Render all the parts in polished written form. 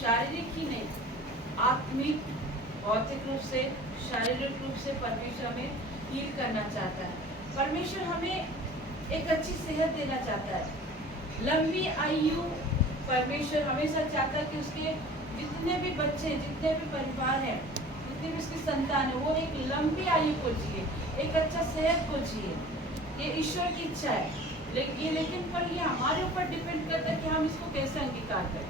शारीरिक ही नहीं, आत्मिक, भौतिक रूप से, शारीरिक रूप से परमेश्वर हमें हील करना चाहता है। परमेश्वर हमें एक अच्छी सेहत देना चाहता है, लंबी आयु। परमेश्वर हमेशा चाहता है कि उसके जितने भी बच्चे, जितने भी परिवार हैं, जितनी भी उसकी संतान है, वो एक लंबी आयु को जिए, एक अच्छा सेहत को जिए। ये ईश्वर की इच्छा है। लेकिन पर ये हमारे ऊपर डिपेंड करता है कि हम इसको कैसे अंगीकार करें।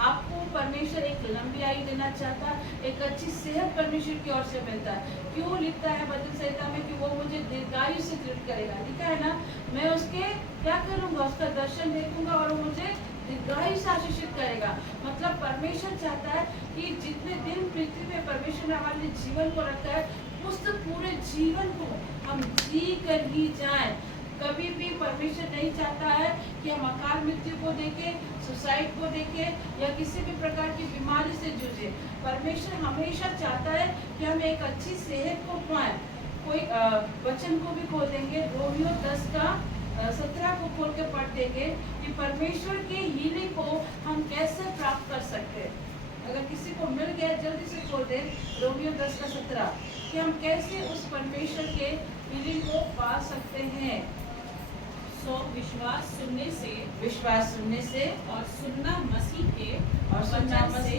आपको परमेश्वर एक लंबी आयु देना चाहता है, एक अच्छी सेहत परमेश्वर की ओर से मिलता है। क्यों लिखता है वचन संहिता में कि वो मुझे दीर्घायु से तृप्त करेगा। लिखा है ना, मैं उसके क्या करूंगा, उसका दर्शन देखूंगा और वो मुझे दीर्घायु से आशीषित करेगा। मतलब परमेश्वर चाहता है कि जितने दिन पृथ्वी पे परमेश्वर ने हमारे जीवन को रखा है, उस पूरे जीवन को हम जी कर ही जाएं। कभी भी परमेश्वर नहीं चाहता है कि हम अकाल मृत्यु को देखें, सुसाइड को देखें या किसी भी प्रकार की बीमारी से जूझे। परमेश्वर हमेशा चाहता है कि हम एक अच्छी सेहत को पाएं। कोई वचन को भी खोल देंगे, रोमियो 10:17 को खोल के पढ़ देंगे कि परमेश्वर के हीलिंग को हम कैसे प्राप्त कर सकते हैं। अगर किसी को मिल गया जल्दी से खोल दे रोमियो 10:17 कि हम कैसे उस परमेश्वर के हीलिंग को पा सकते हैं। सो विश्वास सुनने से और सुनना मसीह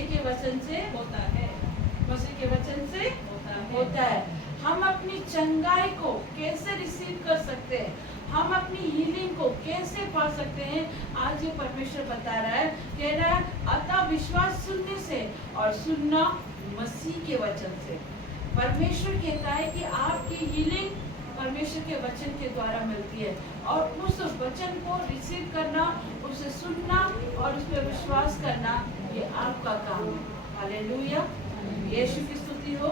के वचन से होता है। मसीह के वचन से होता है। हम अपनी चंगाई को कैसे रिसीव कर सकते हैं, हम अपनी हीलिंग को कैसे पा सकते हैं, आज ये परमेश्वर बता रहा है। कह रहा है अतः विश्वास सुनने से और सुनना मसीह के वचन से। परमेश्वर कहता है कि आपकी हीलिंग परमेश्वर के वचन के द्वारा मिलती है और उस वचन को रिसीव करना, उसे सुनना और उस पर विश्वास करना, ये आपका काम है। हालेलुया, यीशु की स्तुति हो,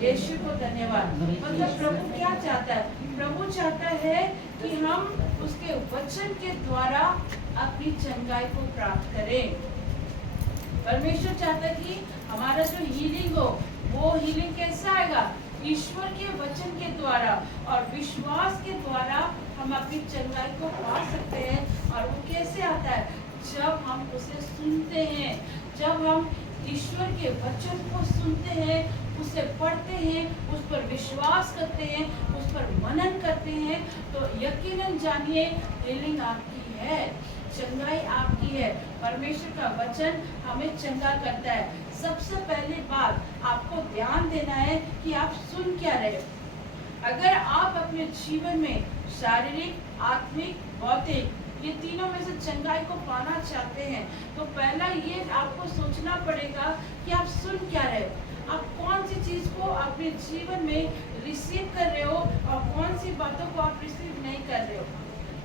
यीशु को धन्यवाद। मतलब प्रभु क्या चाहता है? प्रभु चाहता है कि हम उसके वचन के द्वारा अपनी चंगाई को प्राप्त करें। परमेश्वर चाहता है कि हमारा जो हीलिंग हो, वो हीलिंग कैसे आएगा? ईश्वर के वचन के द्वारा और विश्वास के द्वारा हम अपनी चंगाई को पा सकते हैं। और वो कैसे आता है? जब हम उसे सुनते हैं, जब हम ईश्वर के वचन को सुनते हैं, उसे पढ़ते हैं, उस पर विश्वास करते हैं, उस पर मनन करते हैं, तो यकीनन जानिए हीलिंग आपकी है, चंगाई आपकी है। परमेश्वर का वचन हमें चंगा करता है। सबसे पहली बात आपको ध्यान देना है कि आप सुन क्या रहे हो। अगर आप अपने जीवन में शारीरिक, आत्मिक, भौतिक ये तीनों में से चंगाई को पाना चाहते हैं, तो पहला ये आपको सोचना पड़ेगा कि आप सुन क्या रहे हो। आप कौन सी चीज को अपने जीवन में रिसीव कर रहे हो और कौन सी बातों को आप रिसीव नहीं कर रहे हो।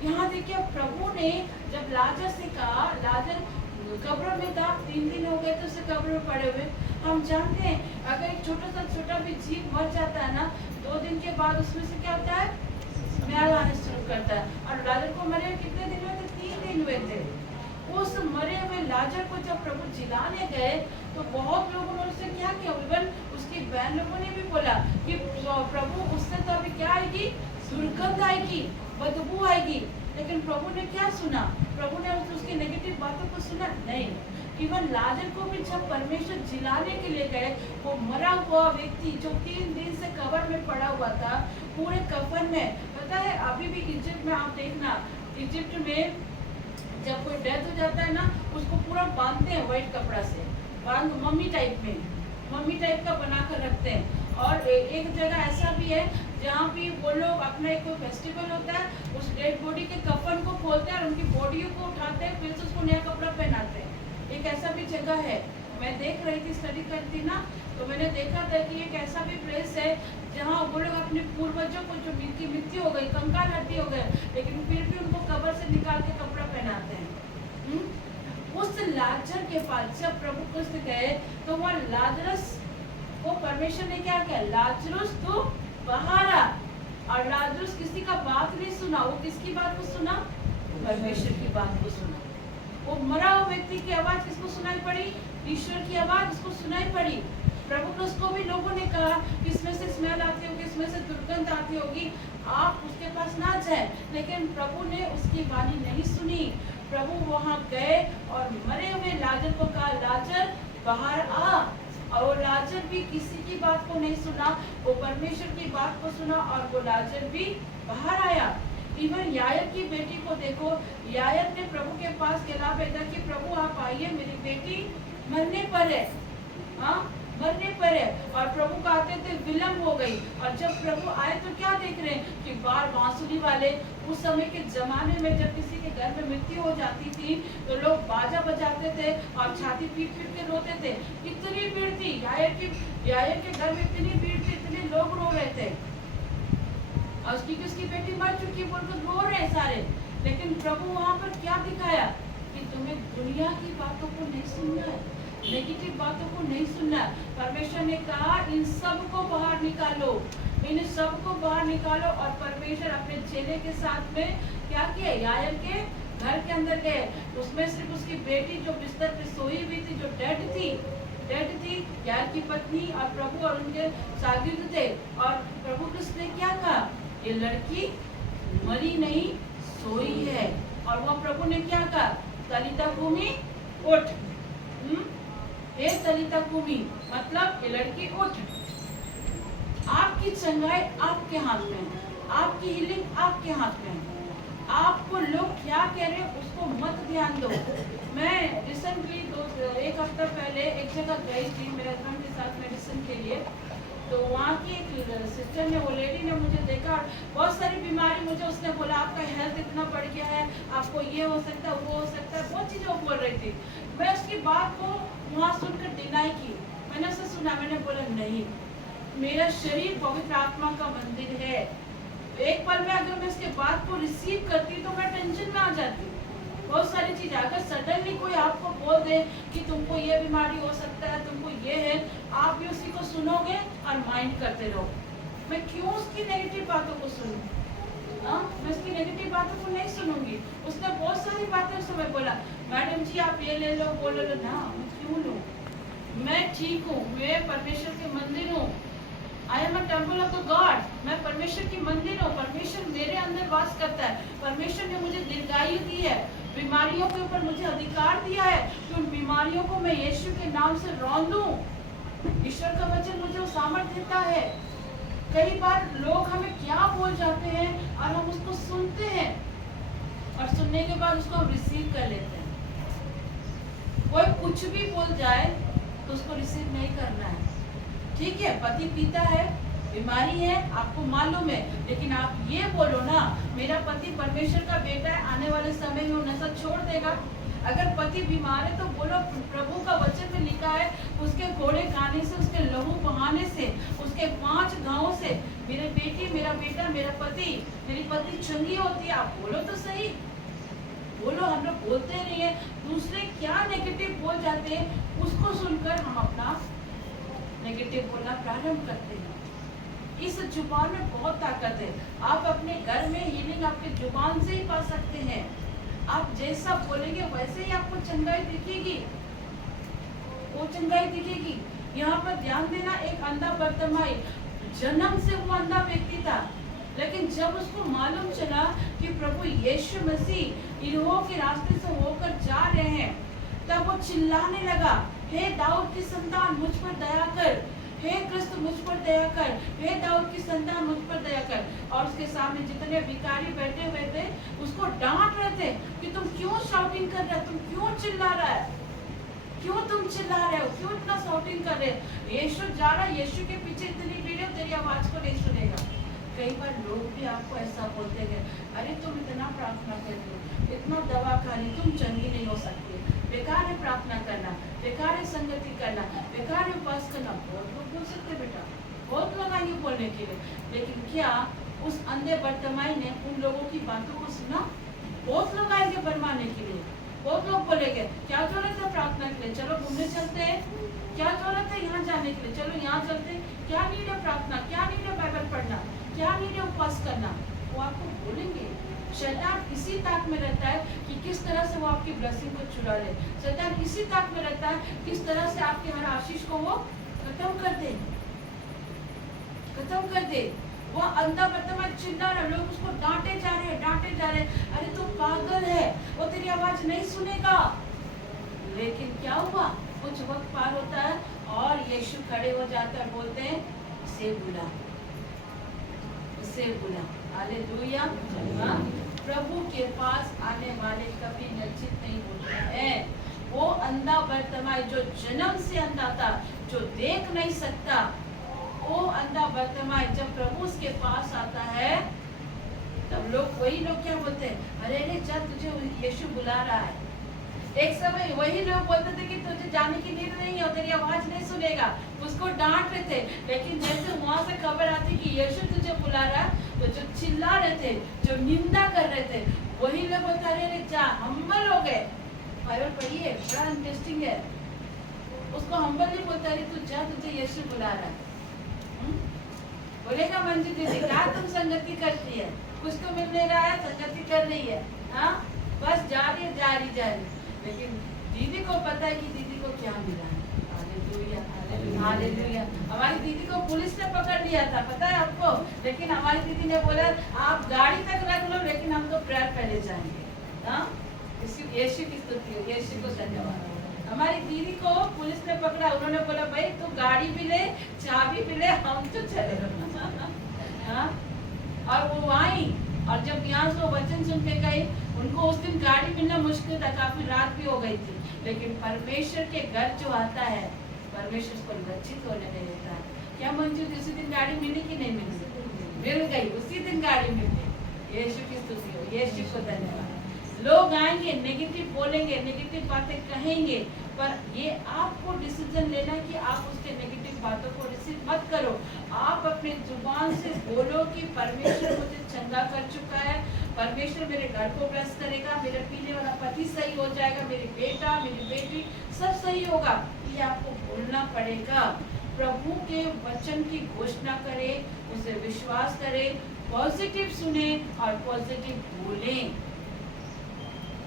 यहाँ देखिए, प्रभु ने जब लाजर से कहा, लाजर कब्र में था, 3 दिन हो गए थे उसे कब्र में पड़े हुए। हम जानते हैं अगर एक छोटा भी जीव मर जाता है ना, 2 दिन के बाद उसमें से क्या होता है? स्मेल आने शुरू करता है। और लाजर को मरे कितने दिन हुए थे? 3 दिन हुए थे। उस मरे हुए लाजर को जब प्रभु जिलाने गए तो बहुत लोगों ने उससे क्या किया? इवन उसकी बहन लोगों ने भी बोला कि प्रभु उससे तो अभी क्या आएगी? दुर्गंध आएगी, बदबू आएगी। लेकिन प्रभु ने क्या सुना? प्रभु ने उसकी नेगेटिव बातों को सुना नहीं। इवन लाजर को भी जब परमेश्वर जिलाने के लिए गए, वो मरा हुआ व्यक्ति जो 3 दिन से कब्र में पड़ा हुआ था, पूरे कफन में, पता है अभी भी इजिप्ट में आप देखना, इजिप्ट में जब कोई डेथ हो जाता है ना, उसको पूरा बांधते हैं व्हाइट कपड़ा से, बांध मम्मी टाइप का बना कर रखते हैं। और एक जगह ऐसा भी है जहाँ भी वो लोग अपना एक कोई फेस्टिवल होता है, उस डेड बॉडी के कफन को खोलते हैं और उनकी बॉडी को उठाते हैं, फिर से उसको नया कपड़ा पहनाते हैं। एक ऐसा भी जगह है, मैं देख रही थी, स्टडी करती ना, तो मैंने देखा था कि एक ऐसा भी प्लेस है जहाँ वो लोग अपने पूर्वजों को जो मृत्यु हो गई, कंकाल हड्डी हो गए, लेकिन फिर भी उनको कब्र से निकाल के कपड़ा पहनाते हैं। उस लाजर के पास जब प्रभु कृष्ण गए तो वह लाजरस को परमेश्वर ने क्या किया? लाजरस तो बाहर आ। और लाजरस किसी का बात नहीं सुना, वो किसकी बात को सुना? परमेश्वर की बात को सुना। वो मरा हुआ व्यक्ति की आवाज किसको सुनाई पड़ी? ईश्वर की आवाज उसको सुनाई पड़ी। प्रभु कृष्ण को भी लोगों ने कहा इसमें से स्मेल आती होगी, इसमें से दुर्गंध आती होगी, आप उसके पास ना जाए। लेकिन प्रभु ने उसकी वाणी नहीं सुनी। प्रभु वहां गए और मरे हुए लाजर बाहर आ। और वो लाजर भी किसी की बात को नहीं सुना, वो परमेश्वर की बात को सुना और वो लाजर भी बाहर आया। इवन यायर की बेटी को देखो, यायर ने प्रभु के पास गिला भेजा कि प्रभु आप आइए, मेरी बेटी मरने पर है, हाँ मरने पर है। और प्रभु का आते थे विलम्ब हो गई। और जब प्रभु आए तो क्या देख रहे हैं कि बार बांसुरी वाले, उस समय के जमाने में जब किसी के घर में मृत्यु हो जाती थी तो लोग बाजा बजाते थे और छाती पीट पीट के रोते थे। इतनी भीड़ थी, यायर के घर में इतनी भीड़ थी, इतने लोग रो रहे थे और उसकी बेटी मर चुकी बोलकर रो रहे सारे। लेकिन प्रभु वहां पर क्या दिखाया कि तुम्हें दुनिया की बातों को नहीं सुनना है, नेगेटिव बातों को नहीं सुनना। परमेश्वर ने कहा इन सब को बाहर निकालो, इन सब को बाहर निकालो। और परमेश्वर अपने चेले के साथ में क्या किया, यायर के घर के अंदर गए। उसमें सिर्फ उसकी बेटी जो बिस्तर पे सोई हुई थी, जो डेड थी यायर की पत्नी, और प्रभु और उनके शागिर्द थे। और प्रभु कृष्ण ने क्या कहा, ये लड़की मरी नहीं सोई है। और वह प्रभु ने क्या कहा, तलिता कूमी उठ। हे तलिता कूमी मतलब ये लड़की उठ। आपकी चंगाई आपके हाथ में है, आपकी हीलिंग आपके हाथ में है। आपको लोग क्या कह रहे हैं उसको मत ध्यान दो। मैं रिसेंटली एक हफ्ता पहले एक जगह गई थी मेरे हस्बैंड के साथ मेडिसिन के लिए। तो वहाँ की एक सिस्टर ने, वो लेडी ने मुझे देखा, बहुत सारी बीमारी मुझे उसने बोला आपका हेल्थ इतना बढ़ गया है, आपको ये हो सकता है, वो हो सकता है, बहुत चीज़ें वो बोल रही थी। मैं उसकी बात को वहाँ सुनकर डिनाई की। मैंने उसे सुना, मैंने बोला नहीं, मेरा शरीर पवित्र आत्मा का मंदिर है। एक पल में अगर मैं इसके बात को रिसीव करती तो मैं टेंशन में आ जाती। बहुत सारी चीज़ अगर सडनली कोई आपको बोल दे कि तुमको ये बीमारी हो सकता है, तुमको ये है, आप भी उसी को सुनोगे और माइंड करते रहो। मैं क्यों उसकी नेगेटिव बातों को सुनूं? मैं उसकी नेगेटिव बातों को नहीं सुनूंगी। उसने बहुत सारी बातें उस समय बोला, मैडम जी आप ये ले लो, वो ले लो। ना, मैं क्यों लूँ? मैं ठीक हूँ, मैं परमेश्वर के मंदिर हूँ। I am a temple of the God. मैं परमेश्वर की मंदिर हूँ, परमेश्वर मेरे अंदर वास करता है। परमेश्वर ने मुझे दीर्घायु दी है, बीमारियों के ऊपर मुझे अधिकार दिया है कि उन बीमारियों को मैं यीशु के नाम से रौंद दूं। ईश्वर का वचन मुझे वो सामर्थ्य देता है। कई बार लोग हमें क्या बोल जाते हैं और हम उसको सुनते हैं और सुनने के बाद उसको हम रिसीव कर लेते हैं। कोई कुछ भी बोल जाए तो उसको रिसीव नहीं करना है। ठीक है, पति पीता है, बीमारी है, आपको मालूम है, लेकिन आप ये बोलो ना मेरा पति परमेश्वर का बेटा है, आने वाले समय में वो नशा छोड़ देगा। अगर पति बीमार है तो बोलो प्रभु का वचन में लिखा है उसके घोड़े खाने से, उसके लहू बहाने से, उसके 5 घावों से मेरे बेटी, मेरा बेटा, मेरा पति, मेरी पत्नी चंगी होती है। आप बोलो तो सही, बोलो। हम लोग बोलते नहीं है, दूसरे क्या नेगेटिव बोल जाते हैं उसको सुनकर हम अपना नेगेटिव बोलना प्रारंभ करते हैं। इस जुबान में बहुत ताकत है। आप अपने घर में हीलिंग आपके जुबान से ही पा सकते हैं। आप जैसा बोलेंगे वैसे ही आपको चंगाई दिखेगी, वो चंगाई दिखेगी। यहाँ पर ध्यान देना, एक अंधा बर्तिमाई, जन्म से वो अंधा व्यक्ति था, लेकिन जब उसको मालूम चला कि प्रभु यीशु मसीह इल्हो के रास्ते से होकर जा रहे हैं, तब वो चिल्लाने लगा, हे दाऊद की संतान मुझ पर दया कर, हे कृष्ण मुझ पर दया कर, हे दाऊद की संतान मुझ पर दया कर। और उसके सामने जितने भिखारी बैठे हुए थे उसको डांट रहे थे कि तुम क्यों शाउटिंग कर रहे हो, तुम क्यों चिल्ला रहा है, क्यों तुम चिल्ला रहे हो, क्यों इतना शाउटिंग कर रहे हो? यीशु जा रहा है, यीशु के पीछे इतनी भीड़ है, तेरी आवाज को नहीं सुनेगा। कई बार लोग भी आपको ऐसा बोलते हैं, अरे तुम इतना प्रार्थना कर रहे हो, इतना दवा खा रही, तुम चंगी नहीं हो सकती, बेकार है प्रार्थना करना, बेकार है संगति करना, बेकार है उपवास करना। बहुत लोग बोल सकते बेटा, बहुत लोग आएंगे बोलने के लिए, लेकिन क्या उस अंधे बर्तिमाई ने उन लोगों की बातों को सुना? बहुत लोग आएंगे बरमाने के लिए, बहुत लोग बोलेंगे क्या जरूरत है प्रार्थना के लिए, चलो घूमने चलते हैं, क्या जरूरत है यहाँ जाने के लिए, चलो यहाँ चलते हैं, क्या नीड है प्रार्थना, क्या नीड है बाइबल पढ़ना, क्या नीड है उपवास करना। वो आपको बोलेंगे। शैतान इसी ताक में रहता है कि किस तरह से वो आपकी ब्लेसिंग को चुरा ले। शैतान इसी ताक में रहता है किस तरह से आपके हर आशीष को वो खत्म कर दे, खत्म कर दे। वो अंधा बर्तमान चिल्ला रहा, लोग उसको डांटे जा रहे हैं, डांटे जा रहे हैं, अरे तू पागल है, वो तेरी आवाज नहीं सुनेगा। लेकिन क्या हुआ, कुछ वक्त पार होता है और यीशु खड़े हो जाते हैं, बोलते हैं इसे बुला, इसे बुला। हालेलुया। हाँ, प्रभु के पास आने वाले कभी लज्जित नहीं होते हैं। वो अंधा बर्तिमाई जो जन्म से अंधा था, जो देख नहीं सकता, वो अंधा बर्तिमाई जब प्रभु उसके पास आता है तब वही लोग क्या बोलते हैं, अरे अरे जा, तुझे यीशु बुला रहा है। एक समय वही लोग बोलते थे कि तुझे जाने की नीड नहीं है, तेरी आवाज नहीं सुनेगा, उसको डांट रहे थे। लेकिन जैसे वहां से खबर आती कि यीशु तुझे बुला रहा है, तो जो चिल्ला रहे थे, जो निंदा कर रहे थे, वही लोग बोलते अरे जा, हम्बल हो गए। बाइबल पढ़िए, बड़ा इंटरेस्टिंग है। उसको हम्बल नहीं बोलता, अरे तू जा, तुझे यीशु बुला रहा है। बोलेगा मंजू दीदी क्या तुम संगति करती है, कुछ तो मिल नहीं रहा है, संगति कर रही है, हाँ बस जा रही है, जा रही। लेकिन दीदी को पता है कि दीदी को क्या मिला है। Hallelujah, hallelujah. हमारी दीदी को पुलिस ने पकड़ लिया था, पता है आपको, लेकिन हमारी दीदी ने बोला आप गाड़ी तक रख लो, लेकिन हम तो प्रेयर पहले जाएंगे। हाँ, यीशु की स्तुति हो, यीशु को धन्यवाद। हमारी दीदी को पुलिस ने पकड़ा, उन्होंने बोला भाई तू गाड़ी भी ले, चाबी भी ले, हम तो चले। हाँ, और वो आई, और जब यहाँ से वचन सुन के गए, उनको उस दिन गाड़ी मिलना मुश्किल था, काफी रात भी हो गई थी। लेकिन परमेश्वर के घर जो आता है, परमेश्वर उसको लज्जित होने नहीं देता है। क्या मंजू उसी दिन गाड़ी मिली कि नहीं मिली? मिल गई, उसी दिन गाड़ी मिल गई। यीशु की स्तुति हो, यीशु को धन्यवाद। लोग आएंगे, नेगेटिव बोलेंगे, नेगेटिव बातें कहेंगे, पर ये आपको डिसीजन लेना कि आप उसके नेगेटिव बातों को रिसीव मत करो। आप अपने जुबान से बोलो कि परमेश्वर मुझे चंगा कर चुका है, परमेश्वर मेरे घर को ब्लेस करेगा, मेरा पीने वाला पति सही हो जाएगा, मेरे बेटा मेरी बेटी सब सही होगा। ये आपको बोलना पड़ेगा। प्रभु के वचन की घोषणा करें, उसे विश्वास करें, पॉजिटिव सुने और पॉजिटिव बोलें।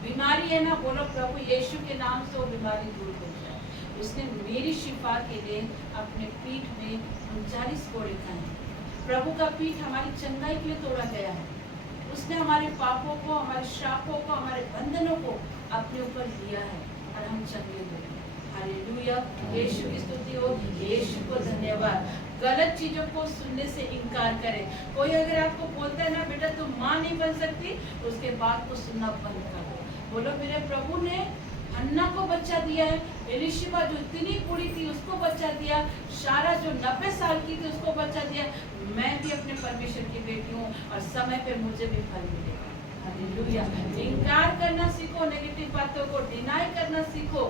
बीमारी है ना, बोलो प्रभु यीशु के नाम से वो बीमारी दूर हो जाए। उसने मेरी शिफा के लिए अपने पीठ में 39 कोड़े खाए हैं। प्रभु का पीठ हमारी चंगाई के लिए तोड़ा गया है। उसने हमारे पापों को, हमारे श्रापों को, हमारे बंधनों को अपने ऊपर लिया है और हम चंगे हुए। हालेलुया, यीशु की स्तुति हो, यीशु को धन्यवाद। गलत चीजों को सुनने से इनकार करें। कोई अगर आपको बोलता है ना बेटा तुम माँ नहीं बन सकती, उसके बात को सुनना बंद कर दो। बोलो मेरे प्रभु ने हन्ना को बच्चा दिया है, एलिशिबा जो इतनी बूढ़ी थी उसको बच्चा दिया, सारा जो 90 साल की थी उसको बच्चा दिया। मैं भी अपने परमेश्वर की बेटी हूँ और समय पे मुझे भी फल मिलेगा। हालेलुया। इनकार करना सीखो, नेगेटिव बातों को डिनाई करना सीखो।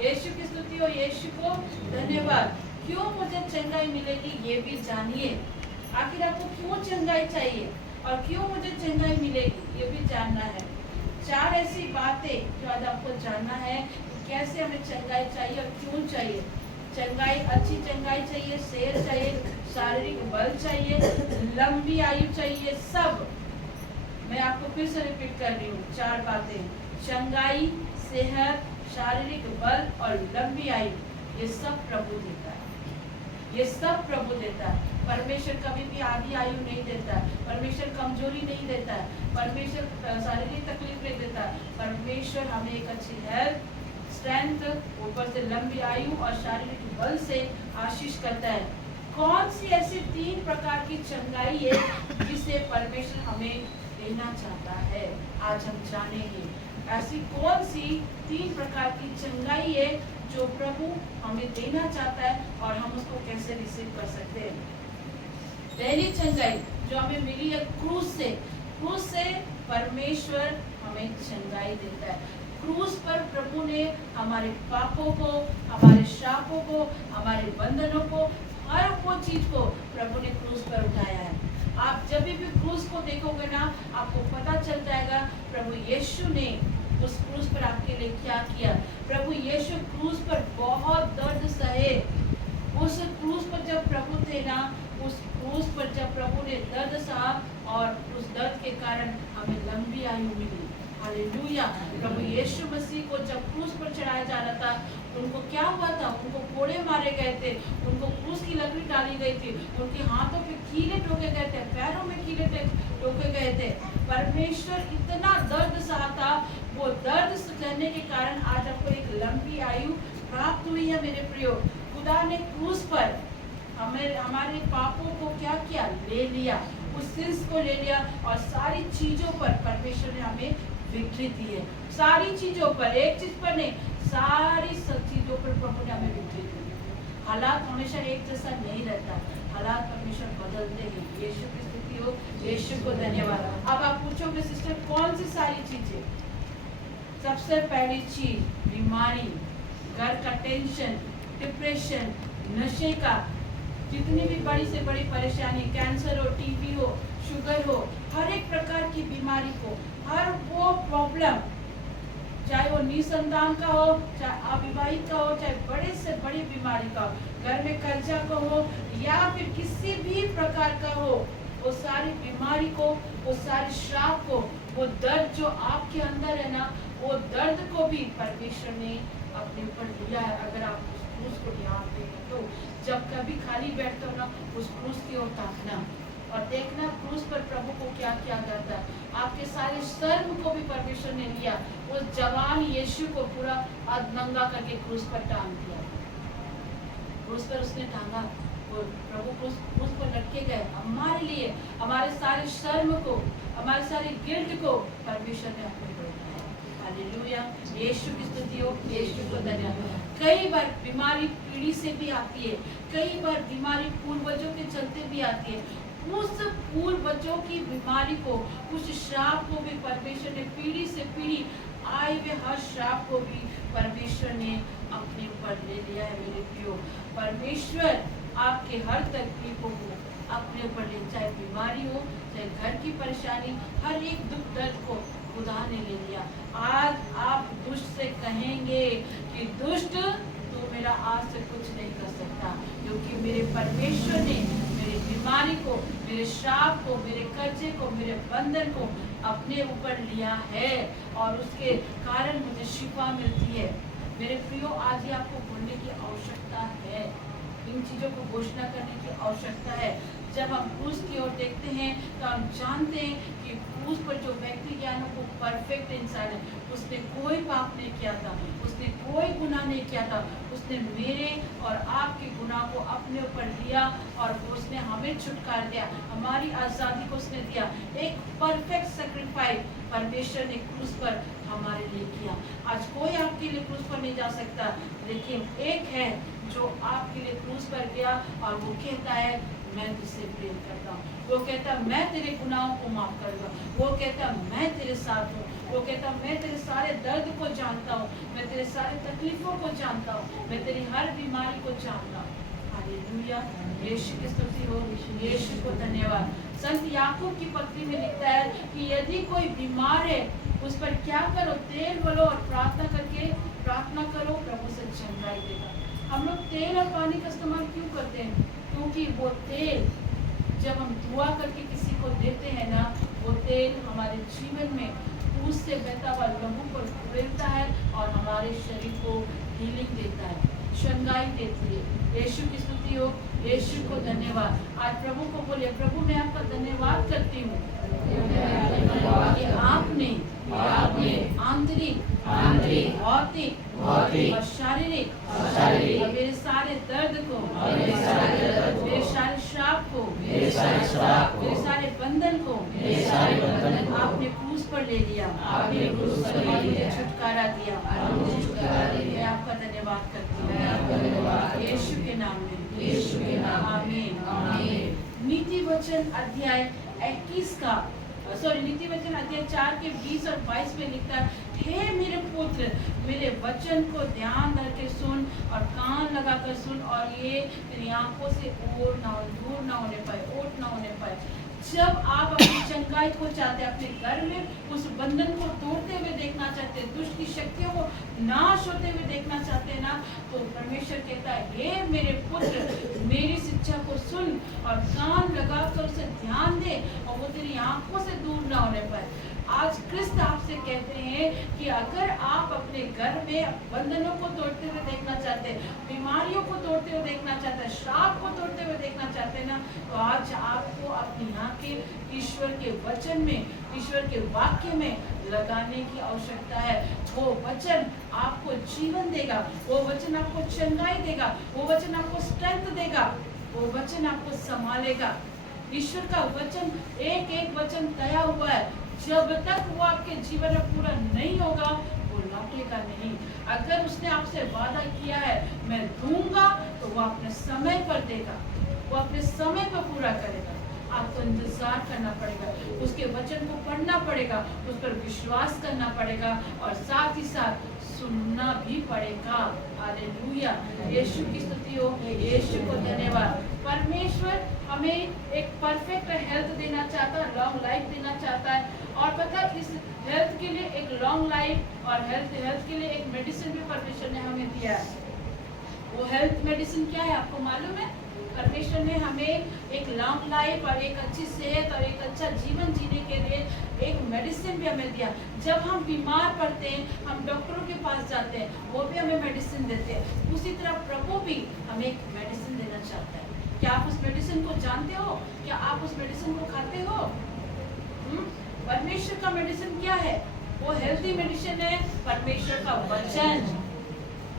यीशु की स्तुति हो, यीशु को धन्यवाद। क्यों मुझे चंगाई मिलेगी ये भी जानिए। आखिर आपको क्यों चंगाई चाहिए और क्यों मुझे चंगाई मिलेगी ये भी जानना है। 4 ऐसी बातें जो आज आपको जानना है कि कैसे हमें चंगाई चाहिए और क्यों चाहिए। चंगाई, अच्छी चंगाई चाहिए, सेहत चाहिए, शारीरिक बल चाहिए, लंबी आयु चाहिए, सब। मैं आपको फिर से रिपीट कर रही हूँ 4 बातें। चंगाई, सेहत, शारीरिक बल और लंबी आयु, ये सब प्रभु देता है। ये सब प्रभु देता है। परमेश्वर कभी भी आधी आयु नहीं देता है। परमेश्वर कमजोरी नहीं देता है। परमेश्वर शारीरिक तकलीफ नहीं देता है। परमेश्वर हमें एक अच्छी हेल्थ, स्ट्रेंथ, ऊपर से लंबी आयु और शारीरिक बल से आशीष करता है। कौन सी ऐसी 3 प्रकार की चंगाई है जिसे परमेश्वर हमें देना चाहता है, आज हम जानेंगे। ऐसी कौन सी 3 प्रकार की चंगाई है जो प्रभु हमें देना चाहता है और हम उसको कैसे रिसीव कर सकते हैं। पहली चंगाई जो हमें मिली है क्रूस से। क्रूस से परमेश्वर हमें चंगाई देता है। क्रूस पर प्रभु ने हमारे पापों को, हमारे श्रापों को, हमारे बंधनों को, हर वो चीज को प्रभु ने क्रूस पर उठाया है। आप जब भी क्रूस को देखोगे ना, आपको पता चल जाएगा प्रभु यीशु ने उस क्रूस पर आपके लिए क्या किया। प्रभु यीशु क्रूस पर बहुत दर्द सहे। उस क्रूस पर जब प्रभु थे ना, उस क्रूस पर जब प्रभु ने दर्द सहा और उस दर्द के कारण हमें लंबी आयु मिली। हालेलुया। प्रभु यीशु मसीह को जब क्रूस पर चढ़ाया जा रहा था, उनको क्या हुआ था? उनको कोड़े मारे गए थे, उनको क्रूस की लकड़ी डाली गई थी, उनके हाथों पे कीले ठोके गए थे, पैरों में कीले ठोके गए थे। परमेश्वर इतना दर्द सहा था, वो दर्द सहने के कारण आज आपको एक लंबी आयु प्राप्त हुई है मेरे प्रियो। खुदा ने क्रूस पर हमारे पापों को क्या किया? ले लिया, उस सिंस को ले लिया और सारी चीजों पर परमेश्वर ने हमें विक्ट्री दी है। सारी चीजों पर, एक चीज पर नहीं, सारी सब चीजों पर प्रभु ने हमें विक्ट्री दी। हालात हमेशा एक जैसा नहीं रहता, हालात परमेश्वर बदलते हैं। यीशु की स्तुति हो, यीशु को धन्यवाद। अब आप पूछोगे सिस्टर कौन सी सारी चीजें? सबसे पहली चीज बीमारी, घर का टेंशन, डिप्रेशन, नशे का, जितनी भी बड़ी से बड़ी परेशानी, कैंसर हो, टीबी हो, शुगर हो, हर एक प्रकार की बीमारी को, हर वो प्रॉब्लम, चाहे वो निसंतान का हो, चाहे अविवाहित का हो, चाहे बड़े से बड़ी बीमारी का हो, घर में कर्जा का हो या फिर किसी भी प्रकार का हो, वो सारी बीमारी को, वो सारी श्राप को, वो दर्द जो आपके अंदर है ना, वो दर्द को भी परमेश्वर ने अपने ऊपर लिया है। अगर आप उस क्रूस को ध्यान दें तो जब कभी खाली बैठते हो ना, उस क्रूस की ओर ताकना और देखना क्रूस पर प्रभु को क्या क्या करता है। आपके सारे शर्म को भी परमेश्वर ने लिया, उस जवान यीशु को पूरा अधनंगा करके क्रूस पर टांग दिया। क्रूस पर उसने टांगा, वो प्रभु क्रूस पर लटके गए हमारे लिए, हमारे सारे शर्म को, हमारे सारे गिल्ट को परमेश्वर ने अपने को उठाया। हालेलुया, यीशु की स्तुति हो, यीशु को धन्यवाद। कई बार बीमारी पीढ़ी से भी आती है, कई बार बीमारी पूर्वजों के चलते भी आती है। उस पूर्वजों की बीमारी को, उस श्राप को भी परमेश्वर ने पीढ़ी से पीढ़ी आए हुए हर श्राप को भी परमेश्वर ने अपने ऊपर ले लिया है मेरे प्रियो। परमेश्वर आपके हर तकलीफों को अपने ऊपर ले, चाहे बीमारी हो, चाहे घर की परेशानी, हर एक दुख दर्द को खुदा ने ले लिया। आज आप दुष्ट से कहेंगे कि दुष्ट तू मेरा आज से कुछ नहीं कर सकता, क्योंकि मेरे परमेश्वर ने मेरी बीमारी को, मेरे श्राप को, मेरे कर्जे को, मेरे बंधन को अपने ऊपर लिया है और उसके कारण मुझे शिफा मिलती है। मेरे प्रियो, आज ही आपको बोलने की आवश्यकता है, इन चीजों को घोषणा करने की आवश्यकता है। जब हम क्रूस की ओर देखते हैं तो हम जानते हैं कि क्रूस पर जो व्यक्ति ज्ञान को परफेक्ट इंसान है, उसने कोई पाप नहीं किया था, उसने कोई गुनाह नहीं किया था, उसने मेरे और आपके गुनाह को अपने ऊपर लिया और उसने हमें छुटकारा दिया, हमारी आज़ादी को उसने दिया। एक परफेक्ट सैक्रिफाइस परमेश्वर ने क्रूस पर हमारे लिए किया। आज कोई आपके लिए क्रूस पर नहीं जा सकता, लेकिन एक है जो आपके लिए क्रूस पर गया और वो कहता है मैं तुझसे प्रेम करता हूँ, वो कहता मैं तेरे गुनाहों को माफ करूँगा, वो कहता मैं तेरे साथ हूँ, वो कहता मैं तेरे सारे दर्द को जानता हूँ, मैं तेरे सारे तकलीफों को जानता हूँ, मैं तेरी हर बीमारी को जानता हूँ। हालेलुया, यीशु की स्तुति हो, यीशु को धन्यवाद। संत याकूब की पत्री में लिखता है कि यदि कोई बीमार है उस पर क्या करो, तेल बोलो और प्रार्थना करो, प्रभु से चंगाई देगा। हम लोग तेल और पानी का इस्तेमाल क्यों करते हैं? क्योंकि वो तेल जब हम दुआ करके किसी को देते हैं ना, वो तेल हमारे जीवन में उससे बहता हुआ लहू को उड़ेलता है और हमारे शरीर को हीलिंग देता है, चंगाई देती है। यीशु की स्तुति हो, यीशु को धन्यवाद। आज प्रभु को बोलिए, प्रभु मैं आपका धन्यवाद करती हूँ कि आपने आंतरिक, भौतिक और शारीरिक मेरे सारे दर्द को, मेरे सारे श्राप को, मेरे सारे बंधन को आपने क्रूस पर ले लिया, मुझे छुटकारा दिया। मैं आपका धन्यवाद करती हूँ यीशु के नाम में, आमीन। नीति वचन अध्याय 21 का नीति वचन अध्याय 4 के 20 और 22 में लिखता है, हे मेरे पुत्र, मेरे वचन को ध्यान करके सुन और कान लगाकर सुन और ये तेरी आंखों से दूर ना होने पाए। जब आप अपनी चंगाई को चाहते हैं, अपने घर में उस बंधन को तोड़ते हुए देखना चाहते हैं, दुष्ट की शक्तियों को नाश होते हुए देखना चाहते हैं ना, तो परमेश्वर कहता है, हे मेरे पुत्र, मेरी शिक्षा को सुन और कान लगाकर उसे ध्यान दे और वो तेरी आंखों से दूर ना होने पाए। आज क्रिस्त आपसे कहते हैं कि अगर आप अपने घर में बंधनों को तोड़ते हुए देखना चाहते हैं, बीमारियों को तोड़ते हुए देखना चाहते हैं, श्राप को तोड़ते हुए देखना चाहते हैं ना, तो आज आपको अपनी आंखें ईश्वर के वचन में, ईश्वर के वाक्य में लगाने की आवश्यकता है। वो वचन आपको जीवन देगा, वो वचन आपको चंगाई देगा, वो वचन आपको स्ट्रेंथ देगा, वो वचन आपको संभालेगा। ईश्वर का वचन एक एक वचन तया हुआ है, जब तक वो आपके जीवन में पूरा नहीं होगा वो लौटेगा नहीं। अगर उसने आपसे वादा किया है मैं दूंगा, तो वो अपने समय पर देगा, वो अपने समय पर पूरा करेगा। आपको इंतजार करना पड़ेगा, उसके वचन को पढ़ना पड़ेगा, उस पर विश्वास करना पड़ेगा और साथ ही साथ सुनना भी पड़ेगा। हालेलुया, यीशु की स्तुति हो, यीशु को धन्यवाद। परमेश्वर हमें एक परफेक्ट हेल्थ देना चाहता है, लॉन्ग लाइफ देना चाहता है। और पता है इस हेल्थ के लिए एक लॉन्ग लाइफ और हेल्थ के लिए एक मेडिसिन भी परमेश्वर ने हमें दिया है। वो हेल्थ मेडिसिन क्या है आपको मालूम है? परमेश्वर ने हमें एक लॉन्ग लाइफ और एक अच्छी सेहत और एक अच्छा जीवन जीने के लिए एक मेडिसिन भी हमें दिया। जब हम बीमार पड़ते हैं, हम डॉक्टरों के पास जाते हैं, वो भी हमें मेडिसिन देते हैं। उसी तरह प्रभु भी हमें एक मेडिसिन देना चाहता है। क्या आप उस मेडिसिन को जानते हो? क्या आप उस मेडिसिन को खाते हो? परमेश्वर का मेडिसिन क्या है? वो हेल्थी मेडिसिन है परमेश्वर का वचन।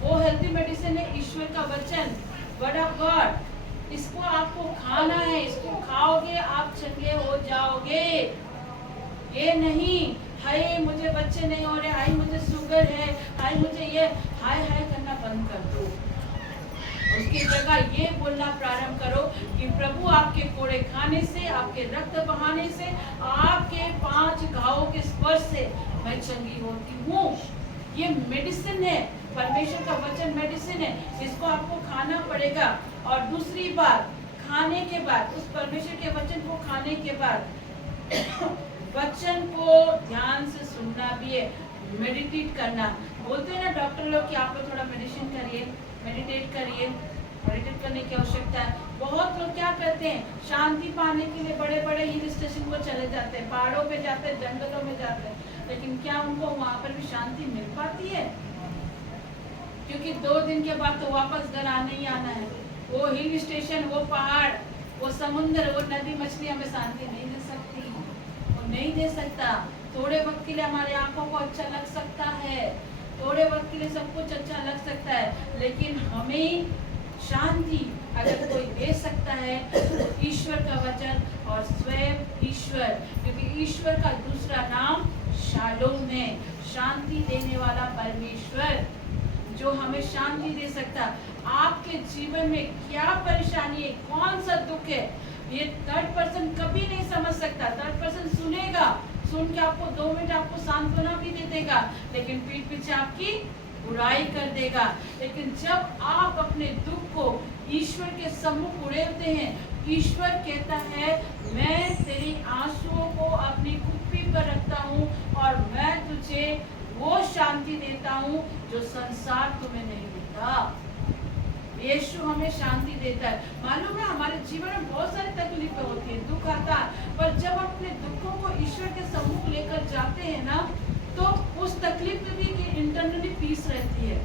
वो हेल्थी मेडिसिन है ईश्वर का वचन, वर्ड ऑफ गॉड। इसको आपको खाना है, इसको खाओगे आप चंगे हो जाओगे। ये नहीं हाय मुझे बच्चे नहीं हो रहे, हाय मुझे शुगर है, हाय मुझे ये हाय हाय करना बंद कर दो। उसकी जगह ये बोलना प्रारंभ करो कि प्रभु आपके कोड़े खाने से, आपके रक्त बहाने से, आपके 5 घावों के स्पर्श से मैं चंगी होती हूँ। ये मेडिसिन है, परमेश्वर का वचन मेडिसिन है, इसको आपको खाना पड़ेगा। और दूसरी बात, खाने के बाद, उस परमेश्वर के वचन को खाने के बाद वचन को ध्यान से सुनना भी है, मेडिटेट करना। बोलते हैं ना डॉक्टर लोग कि आप लोग थोड़ा मेडिटेशन करिए, मेडिटेट करिए। मेडिटेट करने की आवश्यकता है। बहुत लोग क्या करते हैं, शांति पाने के लिए बड़े बड़े हिल स्टेशन को चले जाते हैं, पहाड़ों पे जाते हैं, जंगलों में जाते हैं, लेकिन क्या उनको वहाँ पर भी शांति मिल पाती है? क्योंकि 2 दिन के बाद तो वापस घर आना ही आना है। वो हिल स्टेशन, वो पहाड़, वो समुद्र, वो नदी, मछली हमें शांति नहीं दे सकती, वो नहीं दे सकता। थोड़े वक्त के लिए हमारे आंखों को अच्छा लग सकता है, थोड़े वक्त के लिए सब कुछ अच्छा लग सकता है, लेकिन हमें शांति अगर कोई दे सकता है तो ईश्वर का वचन और स्वयं ईश्वर। क्योंकि ईश्वर का दूसरा नाम शालोम है, शांति देने वाला परमेश्वर, जो हमें शांति दे सकता। आपके जीवन में क्या परेशानी है, कौन सा दुख है, ये थर्ड पर्सन कभी नहीं समझ सकता। थर्ड पर्सन सुनेगा, सुन के आपको 2 मिनट आपको सांत्वना भी दे देगा, लेकिन पीठ पीछे आपकी बुराई कर देगा। लेकिन जब आप अपने दुख को ईश्वर के सम्मुख उड़ेलते हैं, ईश्वर कहता है मैं तेरी आंसुओं को अपनी कुप्पी पर रखता हूँ और मैं तुझे वो शांति देता हूँ जो संसार तुम्हें नहीं देता। यीशु हमें शांति देता है। मालूम है हमारे जीवन में बहुत सारी तकलीफें होती है, दुख आता है, पर जब अपने दुखों को ईश्वर के सम्मुख लेकर जाते हैं ना, तो उस तकलीफ में भी इंटरनली पीस रहती है।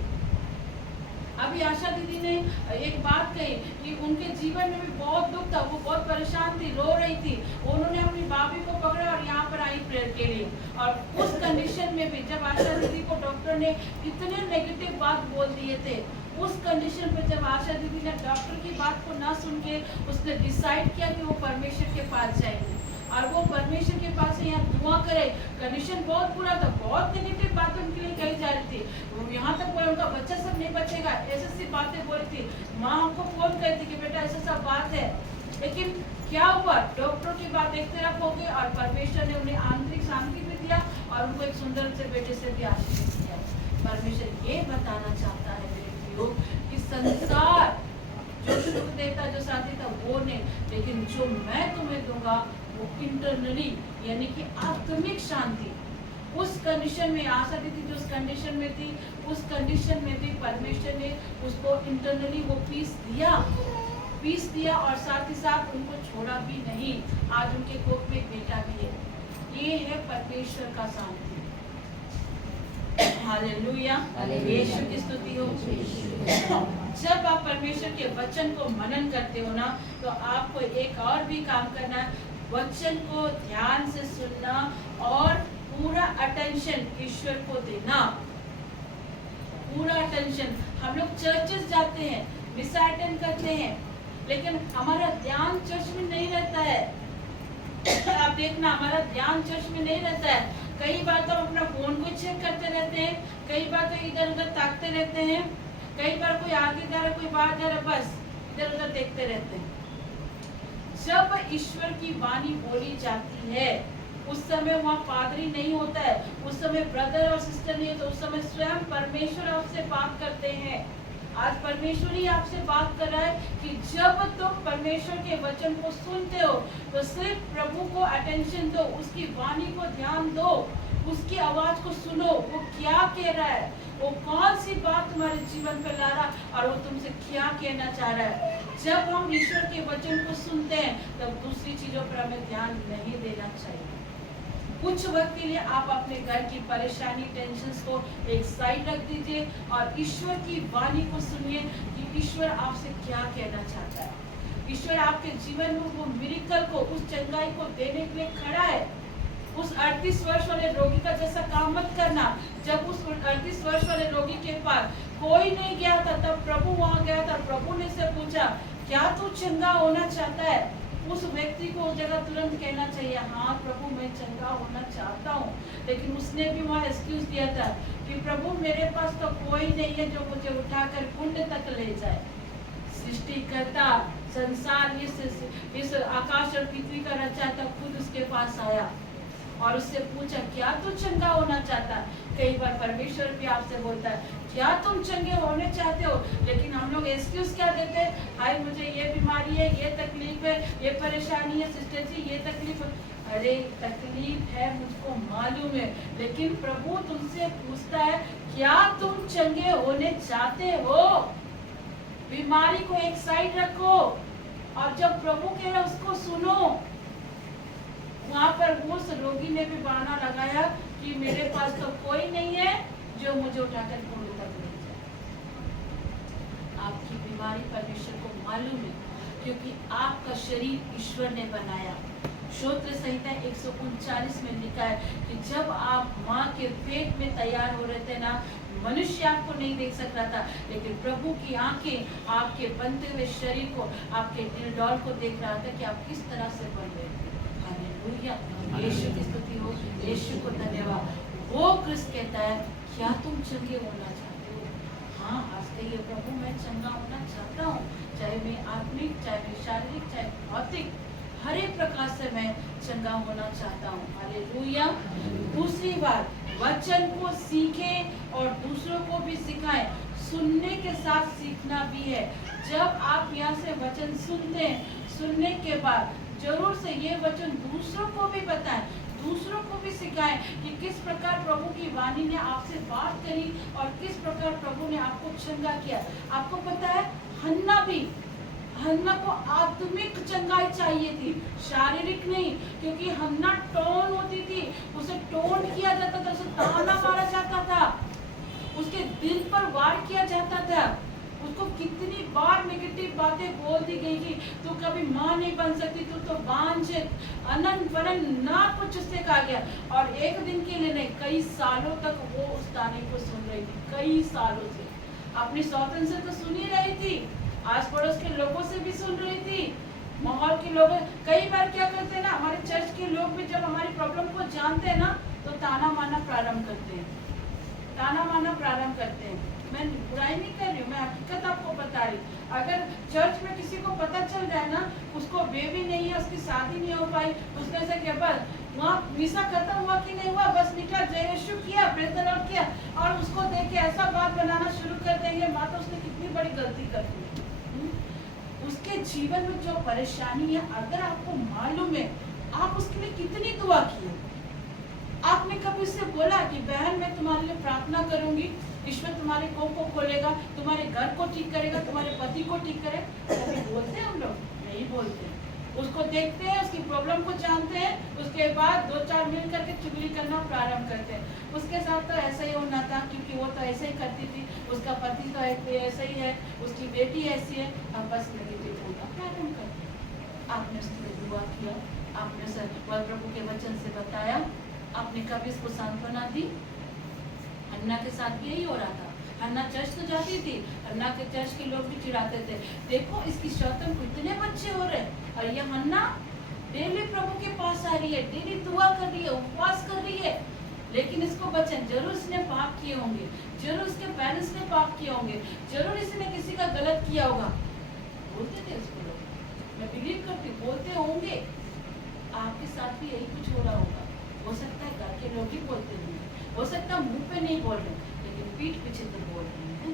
अभी आशा दीदी ने एक बात कही कि उनके जीवन में भी बहुत दुख था, वो बहुत परेशान थी, रो रही थी। उन्होंने अपनी भाभी को पकड़ा और यहाँ पर आई प्रेयर के लिए। और उस कंडीशन में भी जब आशा दीदी को डॉक्टर ने इतने नेगेटिव बात बोल दिए थे, उस कंडीशन पे जब आशा दीदी ने डॉक्टर की बात को ना सुन के उसने डिसाइड किया कि वो परमेश्वर के पास जाएगी और वो परमेश्वर के पास से यहाँ दुआ करे। कंडीशन बहुत बुरा था, बहुत नेगेटिव बातें उनके लिए कही जा रही थी। वो यहाँ तक बोला उनका बच्चा सब नहीं बचेगा, ऐसी बातें बोली थी। माँ हमको फोन करी थी कि बेटा ऐसा सब बात है, लेकिन क्या हुआ, डॉक्टरों की बात एक तरफ हो गई और परमेश्वर ने उन्हें आंतरिक शांति भी दिया और उनको एक सुंदर से बेटे से भी आशीर्वाद दिया। परमेश्वर ये बताना चाहता है मेरे लोग कि संसार जो सुख देता, जो साथ देता वो नहीं, लेकिन जो मैं तुम्हें दूंगा वो इंटरनली यानी कि आत्मिक शांति। उस कंडीशन में आशा दीदी जो उस कंडीशन में थी, उस कंडीशन में भी परमेश्वर ने उसको इंटरनली वो पीस दिया और साथ ही साथ उनको छोड़ा भी नहीं। आज उनके कोख में एक बेटा भी है। ये है परमेश्वर का शांति। हालेलुया, यीशु की स्तुति हो। जब आप परमेश्वर के वचन को मनन करते हो ना, तो आपको एक और भी काम करना है, वचन को ध्यान से सुनना और पूरा अटेंशन ईश्वर को देना। पूरा अटेंशन। हम लोग चर्चेस जाते हैं, मिसा अटेंड करते हैं, लेकिन हमारा ध्यान चर्च में नहीं रहता है। आप देखना, हमारा ध्यान चर्च में नहीं रहता है। कई बार तो हम अपना फोन को चेक करते रहते हैं, कई बार तो इधर उधर ताकते रहते हैं, कई बार कोई आगे जा रहा कोई बाहर जा रहा, बस इधर उधर देखते रहते हैं। जब ईश्वर की वाणी बोली जाती है, उस समय वहाँ पादरी नहीं होता है, उस समय ब्रदर और सिस्टर नहीं होता, उस समय स्वयं परमेश्वर आपसे बात करते हैं। आज परमेश्वर ही आपसे बात कर रहा है कि जब तुम परमेश्वर के वचन को सुनते हो तो सिर्फ प्रभु को अटेंशन दो, उसकी वाणी को ध्यान दो, उसकी आवाज को सुनो, वो क्या कह रहा है, वो कौन सी बात तुम्हारे जीवन पर ला रहा और वो तुमसे क्या कहना चाह रहा है। जब हम ईश्वर के वचन को सुनते हैं तब दूसरी चीजों पर हमें ध्यान नहीं देना चाहिए। कुछ वक्त के लिए आप अपने घर की परेशानी, टेंशन्स को एक साइड रख दीजिए और ईश्वर की वाणी को सुनिए कि ईश्वर आपसे क्या कहना चाहता है। ईश्वर आपके जीवन में वो मिरेकल को, उस चंगाई को देने के लिए खड़ा है। उस 38 वर्ष वाले रोगी का जैसा काम मत करना। जब उस 38 वर्ष वाले रोगी के पास कोई नहीं गया था, तब प्रभु वहां गया था। प्रभु ने से पूछा, क्या तू चंगा होना चाहता है? उस व्यक्ति को उस जगह तुरंत कहना चाहिए, हाँ प्रभु मैं चंगा होना चाहता हूँ। लेकिन उसने भी वहाँ एक्सक्यूज दिया था कि प्रभु मेरे पास तो कोई नहीं है जो मुझे उठाकर कुंड तक ले जाए। सृष्टिकर्ता, संसार, इस आकाश और पृथ्वी का रचयिता खुद उसके पास आया और उससे पूछा, क्या तू चंगा होना चाहता? कई बार परमेश्वर भी आपसे बोलता है, क्या तुम चंगे होने चाहते हो? लेकिन हम लोग एक्सक्यूज क्या देते हैं, हाय मुझे ये बीमारी है, ये तकलीफ है, ये परेशानी है, सिस्टर जी ये तकलीफ है। अरे तकलीफ है मुझको मालूम है, लेकिन प्रभु तुमसे पूछता है, क्या तुम चंगे होने चाहते हो? बीमारी को एक साइड रखो और जब प्रभु कह रहा उसको सुनो। वहाँ पर उस रोगी ने भी बहाना लगाया कि मेरे पास तो कोई नहीं है जो मुझे उठाकर कुंड तक ले जाए। आपकी बीमारी परमेश्वर को मालूम है, क्योंकि आपका शरीर ईश्वर ने बनाया। स्तोत्र संहिता 139 में लिखा है कि जब आप माँ के पेट में तैयार हो रहे थे ना, मनुष्य आपको नहीं देख सक रहा था, लेकिन प्रभु की आंखें आपके बनते हुए शरीर को, आपके दिलडौल को देख रहा था कि आप किस तरह से बन रहे थे। हालेलुया, यीशु की स्तुति हो, यीशु को धन्यवाद। वो क्रिस्त कहता है, क्या तुम चंगे होना चाहते हो? हाँ, आज कहिए, प्रभु मैं चंगा होना चाहता हूँ, चाहे मैं आत्मिक, चाहे मैं शारीरिक, चाहे भौतिक, हर एक प्रकार से मैं चंगा होना चाहता हूँ। हालेलुया। दूसरी बात, वचन को सीखें और दूसरों को भी सिखाएं। सुनने के साथ सीखना भी है। जब आप यहाँ से वचन सुनते हैं, सुनने के बाद जरूर से ये वचन दूसरों को भी बताएं, दूसरों को भी सिखाएं कि किस प्रकार प्रभु की वाणी ने आपसे बात करी और किस प्रकार प्रभु ने आपको चंगा किया। आपको पता है, हन्ना को आत्मिक चंगाई चाहिए थी, शारीरिक नहीं, क्योंकि हन्ना टोन होती थी, उसे टोन किया जाता था, उसे ताना मारा जाता था, उसके दिल पर वार किया जाता था, उसको कितनी बार नेगेटिव बातें बोल दी गई कि तू कभी माँ नहीं बन सकती, तू तो वांछित, अनंत वरन ना कुछ उससे कहा गया। और एक दिन के लिए नहीं, कई सालों तक वो उस ताने को सुन रही थी, कई सालों से। अपनी सौतन से तो सुन ही रही थी, आस पड़ोस के लोगों से भी सुन रही थी, माहौल के लोग। कई बार क्या करते हैं ना, हमारे चर्च के लोग भी जब हमारी प्रॉब्लम को जानते हैं ना, तो ताना मारना प्रारंभ करते हैं, ताना मारना प्रारंभ करते हैं। मैं बुराई नहीं कर रही हूँ, मैं हकीकत आपको बता रही। अगर चर्च में किसी को पता चल जाए ना, उसको बेबी नहीं है, उसकी शादी नहीं हो पाई, उसने ऐसा किया, बस वहाँ मिसा खत्म हुआ कि नहीं हुआ, बस निकला, जय यीशु किया, प्रेज़ द लॉर्ड किया, और उसको देख के ऐसा बात बनाना शुरू कर देंगे, माँ तो उसने कितनी बड़ी गलती कर दी। उसके जीवन में जो परेशानी है, अगर आपको मालूम है, आप उसके लिए कितनी दुआ की है। आपने कभी उससे बोला कि बहन मैं तुम्हारे लिए प्रार्थना करूंगी, ईश्वर तुम्हारे को खोलेगा, तुम्हारे घर को ठीक करेगा, तुम्हारे पति को ठीक करेगा? कभी बोलते हैं हम लोग? नहीं बोलते। उसको देखते हैं, उसकी प्रॉब्लम को जानते हैं, उसके बाद 2-4 मिल करके चुगली करना प्रारंभ करते हैं। उसके साथ तो ऐसा ही होना था, क्योंकि वो तो ऐसे ही करती थी, उसका पति तो ऐसा ही है, उसकी बेटी ऐसी है, अब बस नेगेटिव बोलना प्रारंभ करते। आपने उसके लिए दुआ किया, आपने प्रभु के वचन से बताया, आपने कभी इसको सांत्वना दी? हन्ना के साथ भी यही हो रहा था। हन्ना चर्च तो जाती थी, हन्ना के चर्च के लोग भी चिढ़ाते थे, देखो इसकी शौतन को इतने बच्चे हो रहे, और ये हन्ना डेली प्रभु के पास आ रही है, डेली दुआ कर रही है, उपवास कर रही है, लेकिन इसको बचन जरूर इसने पाप किए होंगे, जरूर इसके पेरेंट्स ने पाप किए होंगे, जरूर इसने किसी का गलत किया होगा। बोलते थे उसको लोग, मैं बिलीव करती, बोलते होंगे। आपके साथ भी यही कुछ हो रहा होगा। हो सकता है घर के लोग ही बोलते होंगे, हो सकता है मुंह पे नहीं बोल रहे, लेकिन पीठ पीछे तो बोल रहे हैं।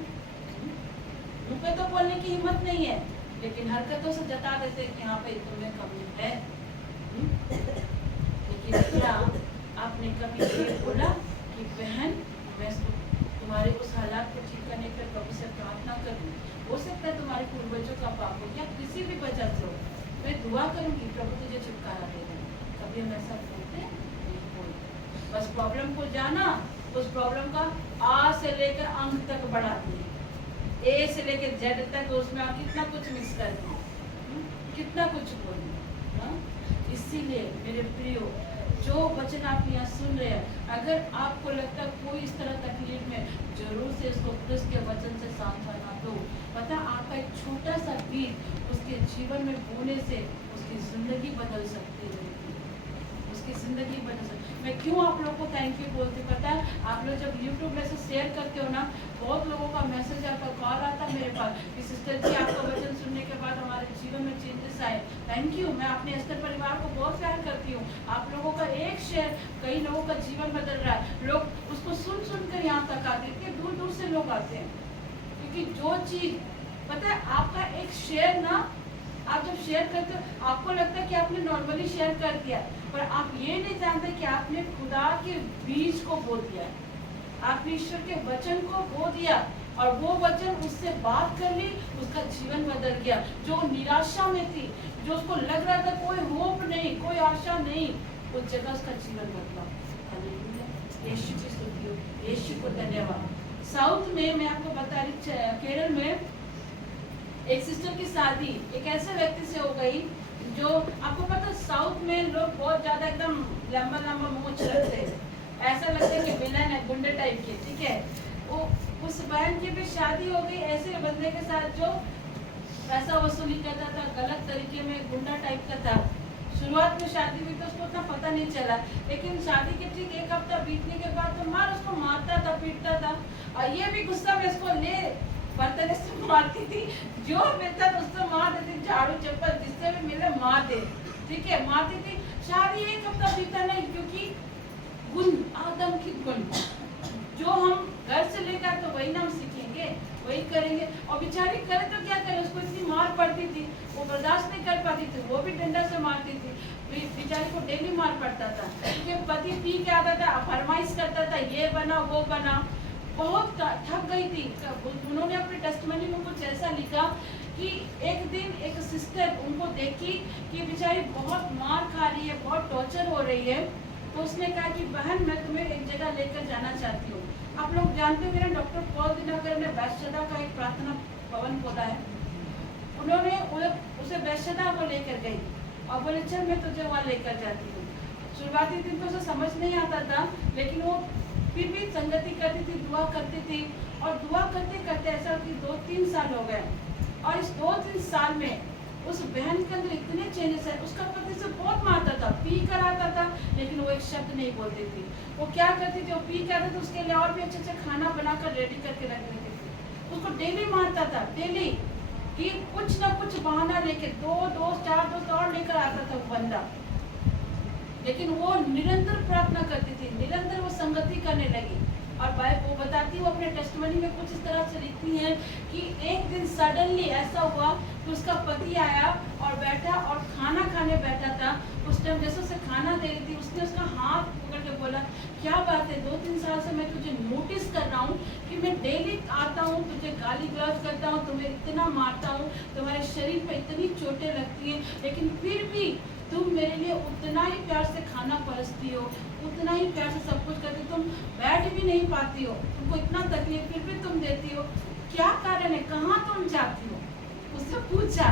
मुंह पे तो बोलने की हिम्मत नहीं है, लेकिन हरकतों से जता देते हैं कि यहाँ पे तुम्हें कमी है। लेकिन क्या आपने कभी ये बोला कि बहन, मैं तुम्हारे उस हालात को ठीक करने के प्रभु से प्रार्थना करूँ? हो सकता है तुम्हारे पूर्वजों का पाप हो या किसी भी वजह से हो, मैं दुआ करूंगी, प्रभु तुझे छुटकारा दे देगा। कभी हम ऐसा बोलते हैं? नहीं बोलते। बस प्रॉब्लम को जाना, उस प्रॉब्लम का आ से लेकर अंत तक बढ़ाती है, ए से लेकर जेड तक, उसमें आप कितना कुछ मिक्स करते हैं, कितना कुछ बोलते हैं। इसीलिए मेरे प्रियो, जो वचन आप यहाँ सुन रहे हैं, अगर आपको लगता है कोई इस तरह तकलीफ में, जरूर से उसको क्रिस्त के वचन से सांत्वना दो। पता आपका एक छोटा सा बीज उसके जीवन में बोने से उसकी जिंदगी बदल सकती है, उसकी जिंदगी बदल सकती है। मैं क्यों आप लोगों को थैंक यू बोलती, पता है आप लोग जब यूट्यूब में से शेयर करते हो ना, बहुत लोगों का मैसेज आता, कॉल आता मेरे पास कि सिस्टर जी आपका वचन सुनने के बाद हमारे जीवन में चेंजेस आए। Thank you. मैं अपने एस्टर परिवार को बहुत प्यार करती हूँ। आप लोगों का एक शेयर कई लोगों का जीवन बदल रहा है। लोग उसको सुन सुन कर यहाँ तक आते हैं, दूर दूर से लोग आते हैं, क्योंकि जो चीज पता है आपका एक शेयर ना, आप जब शेयर करते हो आपको लगता है कि आपने नॉर्मली शेयर कर दिया, पर आप ये नहीं जानते कि आपने खुदा के बीज को बो दिया, आपने ईश्वर के वचन को बो दिया, और वो वचन उससे बात कर ली, उसका जीवन बदल गया। जो निराशा में थी, जो उसको लग रहा था कोई होप नहीं, कोई आशा नहीं, उस जगह उसका जीवन बदला। हालेलुया, यीशु की स्तुति हो, यीशु को धन्यवाद। साउथ में मैं आपको बता रही, केरल में एक सिस्टर की शादी एक ऐसे व्यक्ति से हो गई, जो आपको पता साउथ में लोग बहुत ज्यादा एकदम लंबा लंबा मूंछ रखते हैं, ऐसा लगता है कि विलन है, गुंडे टाइप के, ठीक है। वो उस बहन की भी शादी हो गई ऐसे बंदे के साथ जो पैसा वसूली करता था, गलत तरीके में गुंडा टाइप का था। शुरुआत में शादी हुई तो उसको उतना पता नहीं चला, लेकिन शादी के ठीक 1 हफ्ता बीतने के बाद तो उसको मारता था, पीटता था, और ये भी गुस्सा में इसको ले बर्तन से मारती थी, जो मिलता था उससे मार देती, झाड़ू चप्पल जिससे भी मिले मार दे, ठीक है, मारती थी। शादी 1 हफ्ता बीता नहीं, क्योंकि गुण, आदम की गुण जो हम घर से लेकर तो वही ना हम सीखेंगे, वही करेंगे। और बेचारी करे तो क्या करे, उसको इतनी मार पड़ती थी, वो बर्दाश्त नहीं कर पाती थी, वो भी डंडा से मारती थी, बेचारी को डेली मार पड़ता था, क्योंकि पति पी के आता था, फरमाइश करता था, ये बना वो बना, बहुत थक गई थी। उन्होंने अपने टेस्टमनी में कुछ ऐसा लिखा कि एक दिन एक सिस्टर उनको देखी कि बेचारी बहुत मार खा रही है, बहुत टॉर्चर हो रही है, तो उसने कहा कि बहन मैं तुम्हें एक जगह लेकर जाना चाहती हूँ। आप लोग जानते हो मेरा डॉक्टर पॉल दिनकर ने बैशदा का एक प्रार्थना भवन खोला है, उन्होंने उसे बैशदा को लेकर गई और बोले चल मैं तुझे वहाँ लेकर जाती हूँ। शुरुआती दिन तो उसे समझ नहीं आता था, लेकिन वो फिर भी संगति करती थी, दुआ करती थी, और दुआ करते करते ऐसा कि 2-3 साल हो गए, और इस 2-3 साल में उस बहन के अंदर इतने चेंजेस है। उसका पति से बहुत मारता था, पी कर आता था, लेकिन वो एक शब्द नहीं बोलती थी। वो क्या करती थी, वो पी कर आता था, उसके लिए और भी अच्छे अच्छे खाना बनाकर रेडी करके रख देती थी। उसको डेली मारता था, डेली, कि कुछ ना कुछ बहाना लेके 2 दोस्त 4 दोस्त और लेकर आता था वो बंदा, लेकिन वो निरंतर प्रार्थना करती थी, निरंतर वो संगति करने लगी। और वो बताती, वो अपने टेस्टमनी में कुछ इस तरह से लिखती हैं कि एक दिन सडनली ऐसा हुआ कि उसका पति आया और बैठा और खाना खाने बैठा था। उस टाइम जैसे उसे खाना दे रही थी, उसने उसका हाथ पकड़ के बोला, क्या बात है, 2-3 साल से मैं तुझे नोटिस कर रहा हूँ कि मैं डेली आता हूँ, तुझे गाली गलौज करता हूँ, तुम्हें इतना मारता हूँ, तुम्हारे शरीर पे इतनी चोटें लगती हैं, लेकिन फिर भी तुम मेरे लिए उतना ही प्यार से खाना परोसती हो, उतना ही प्यार से सब कुछ करती हो, तुम बैठ भी नहीं पाती हो, तुमको इतना तकलीफ फिर भी तुम देती हो, क्या कारण है, कहाँ तुम जाती हो? उससे पूछा।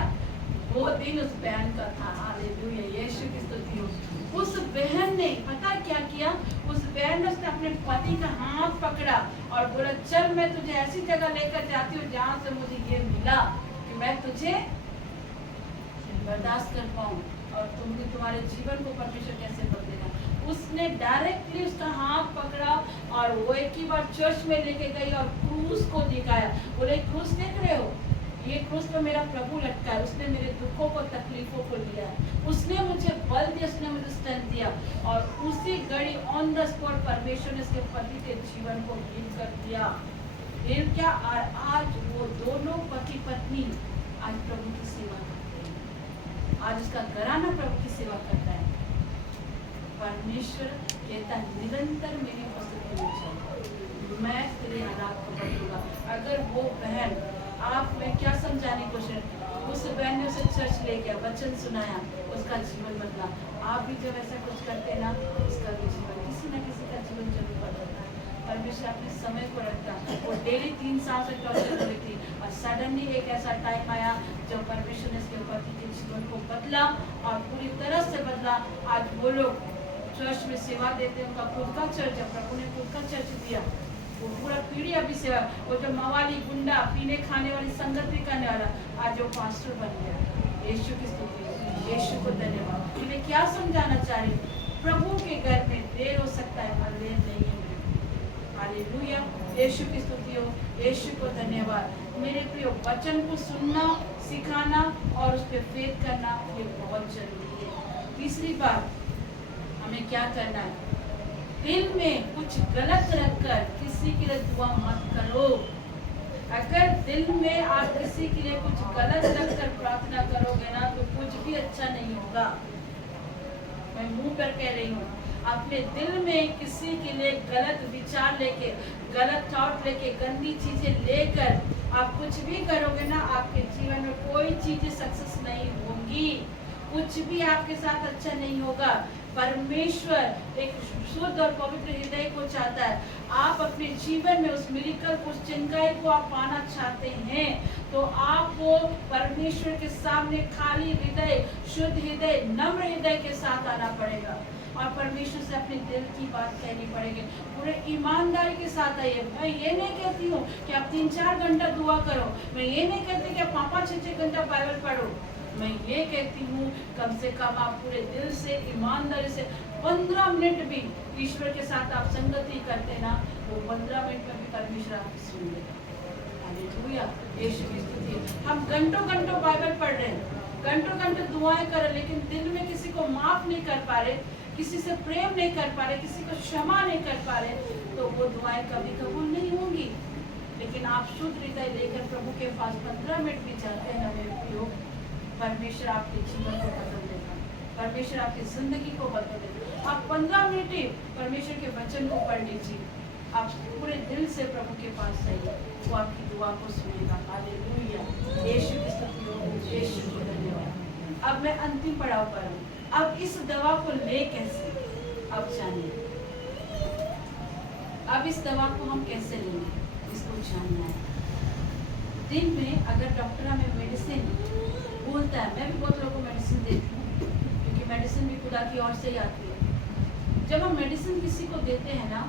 वो दिन उस बहन का था। हालेलुया, यीशु की स्तुति हो। उस बहन ने पता क्या किया? उस बहन ने अपने पति का हाथ पकड़ा और बोला, चल मैं तुझे ऐसी जगह लेकर जाती हूँ जहाँ से मुझे ये मिला कि मैं तुझे बर्दाश्त कर पाऊँ और तुम्हारे जीवन को परमेश्वर कैसे बदलेगा। उसने डायरेक्टली उसका हाथ पकड़ा और वो एक ही बार चर्च में लेके गई और क्रूस को दिखाया। बोले, क्रूस देख रहे हो, ये क्रूस पे मेरा प्रभु लटका है, उसने मेरे दुखों को तकलीफों को लिया है, उसने मुझे बल दिया, उसने मुझे स्ट्रेंथ दिया। और उसी घड़ी ऑन द स्पॉट परमेश्वर ने उसके पति के जीवन को हील कर दिया। फिर क्या, आज वो दोनों पति पत्नी आज प्रभु की सेवा करते हैं, आज उसका घराना प्रभु की सेवा करता है। परमेश्वर कहता है, निरंतर मेरी उपस्थिति में चल, मैं तेरे हालात को बदलूंगा। अगर वो बहन, आप में क्या समझाने की कोशिश, उस बहन ने उसे चर्च ले गया, वचन सुनाया, उसका जीवन बदला। आप भी जब ऐसा कुछ करते हैं ना, उसका भी जीवन, किसी न किसी का जीवन जरूर बदलता है। परमेश्वर अपने समय को रखता है। वो डेली 3 साल से टॉर्चर हुई थी और सडनली एक ऐसा टाइम आया जब परमेश्वर ने उसके पति के जीवन को बदला और पूरी तरह से बदला। आज वो लोग चर्च में सेवा देते हैं, उनका खुद का चर्च है, प्रभु ने खुद का चर्च दिया। वो पूरा पीढ़ी अभी सेवा, वो जो मवाली गुंडा पीने खाने वाली संगत भी करने वाला, आज वो पास्टर बन गया। यीशु की स्तुति, यीशु को धन्यवाद। मैं क्या समझाना चाह रही हूँ, प्रभु के घर में देर हो सकता है पर देर नहीं है। हालेलुया, यीशु की स्तुति हो, यीशु को धन्यवाद। मेरे प्रिय, वचन को सुनना, सिखाना और उस पर फेथ करना ये बहुत जरूरी है। तीसरी बात, हमें क्या करना है, दिल में कुछ गलत रखकर किसी के लिए दुआ मत करो। अगर दिल में आप किसी के लिए कुछ गलत रखकर प्रार्थना करोगे ना, तो कुछ भी अच्छा नहीं होगा। मैं मुंह पर कह रही हूँ, अपने दिल में किसी के लिए गलत विचार लेके, गलत थॉट लेके, गंदी चीजें लेकर आप कुछ भी करोगे ना, आपके जीवन में कोई चीजें सक्सेस नहीं होंगी, कुछ भी आपके साथ अच्छा नहीं होगा। परमेश्वर एक शुद्ध और पवित्र हृदय को चाहता है। आप अपने जीवन में उस मिरेकल को, उस चंगाई को आप पाना चाहते हैं, तो आपको परमेश्वर के सामने खाली हृदय, शुद्ध हृदय, नम्र हृदय के साथ आना पड़ेगा और परमेश्वर से अपने दिल की बात कहनी पड़ेगी। पूरे ईमानदारी के साथ आइए। मैं ये नहीं कहती हूँ कि आप 3-4 घंटा दुआ करो, मैं ये नहीं कहती कि आप 5-6 घंटा बाइबल पढ़ो, मैं ये कहती हूँ कम से कम आप पूरे दिल से, ईमानदारी से 15 मिनट भी ईश्वर के साथ आप संगति करते ना, वो 15 मिनट में भी परमेश्वर आपकी सुन लेगा। हालेलुया, यीशु की स्तुति। हम घंटों घंटों बाइबल पढ़ रहे हैं, घंटों घंटों दुआएं कर रहे, लेकिन दिल में किसी को माफ नहीं कर पा रहे, किसी से प्रेम नहीं कर पा रहे, किसी को क्षमा नहीं कर पा रहे, तो वो दुआएं कभी कबूल नहीं होंगी। लेकिन आप शुद्ध हृदय लेकर प्रभु के पास 15 मिनट भी जाते हैं ना मेरे प्रियो, परमेश्वर आपके जीवन को बदल देगा, परमेश्वर आपकी जिंदगी को बदल देगा। आप 15 मिनट ही परमेश्वर के वचन को पढ़ लीजिए, आप पूरे दिल से प्रभु के पास जाइए, वो आपकी दुआ को सुनेगा। हालेलुया, यीशु की स्तुति हो, यीशु को धन्यवाद। अब मैं अंतिम पड़ाव पर हूँ। अब इस दवा को ले कैसे, अब जानिए, अब इस दवा को हम कैसे लेंगे, इसको जानना है। दिन में अगर डॉक्टर हमें मेडिसिन बोलता है, मैं भी बहुत लोगों को मेडिसिन देती हूँ, क्योंकि मेडिसिन भी खुदा की ओर से ही आती है। जब हम मेडिसिन किसी को देते हैं ना,